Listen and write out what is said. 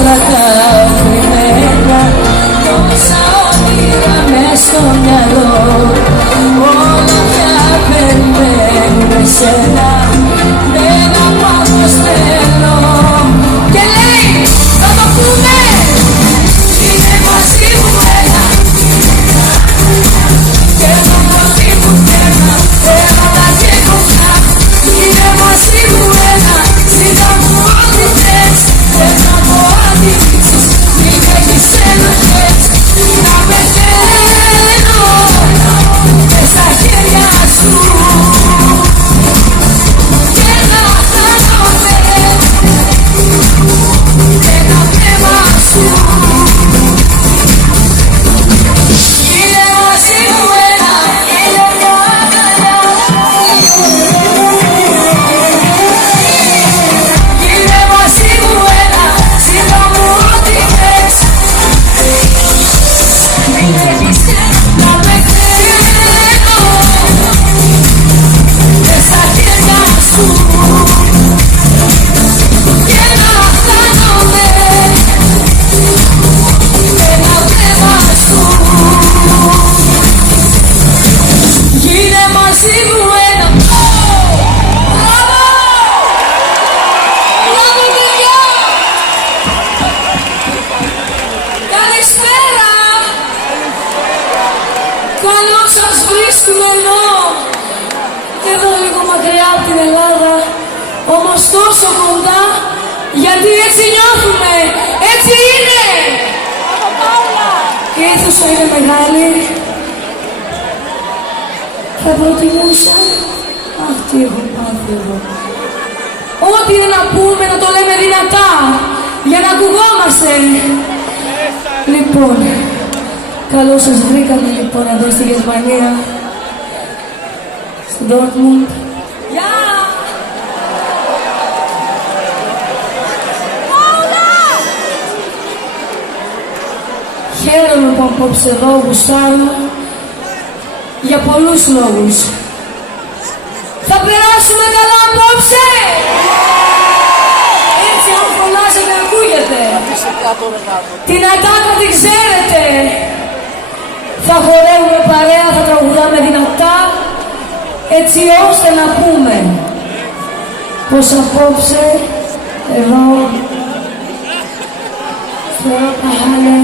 κρατάω κρυμμένα τόσα όνειρα μες στο μυαλό. Όλα πια περιμένουν εσένα με ένα πάθος θέλω. Και λέει, θα το πούμε, είναι μαζί μου ένα και μόνο αυτή μου θένα, έρωτα και κοντά. Είναι μαζί μου ένα, ζητά μου ό,τι θες, δεν θα πω αντιλήψεις, μην έχεις ενοχές. Να πεθαίνω μες στα χέρια σου και να χάνομαι ένα πνεύμα σου. Είναι μαζί μου ένα, είναι μια αγκαλιά. Είναι μαζί μου ένα, ζητά μου ό,τι θες. Μην έχεις να πεθαίνω μες στα χέρια σου και να χάνομαι ένα πνεύμα σου. Γίνε μαζί μου ένα. Μπράβο! Μπράβο παιδιά! Καλησπέρα! Καλώς σας βρίσκουμε εδώ λίγο μακριά από την Ελλάδα, όμως τόσο κοντά, γιατί έτσι νιώθουμε, έτσι είναι! Και η αίθουσα είναι μεγάλη. Θα προτιμούσα, αχ τι έχω πάθει εγώ, ό,τι είναι να πούμε να το λέμε δυνατά, για να ακουγόμαστε. Λοιπόν, καλώς σας βρήκαμε λοιπόν εδώ στη Γερμανία, στο Dortmund. Γεια! Χαίρομαι που απόψε εδώ γουστάρω για πολλούς λόγους. Θα περάσουμε καλά απόψε! Έτσι αν φωνάζετε ακούγεται. Την ατάκα την ξέρετε. Θα χορεύουμε παρέα, θα τραγουδάμε δυνατά, έτσι ώστε να πούμε πως απόψε εδώ στο Ροκαχάλε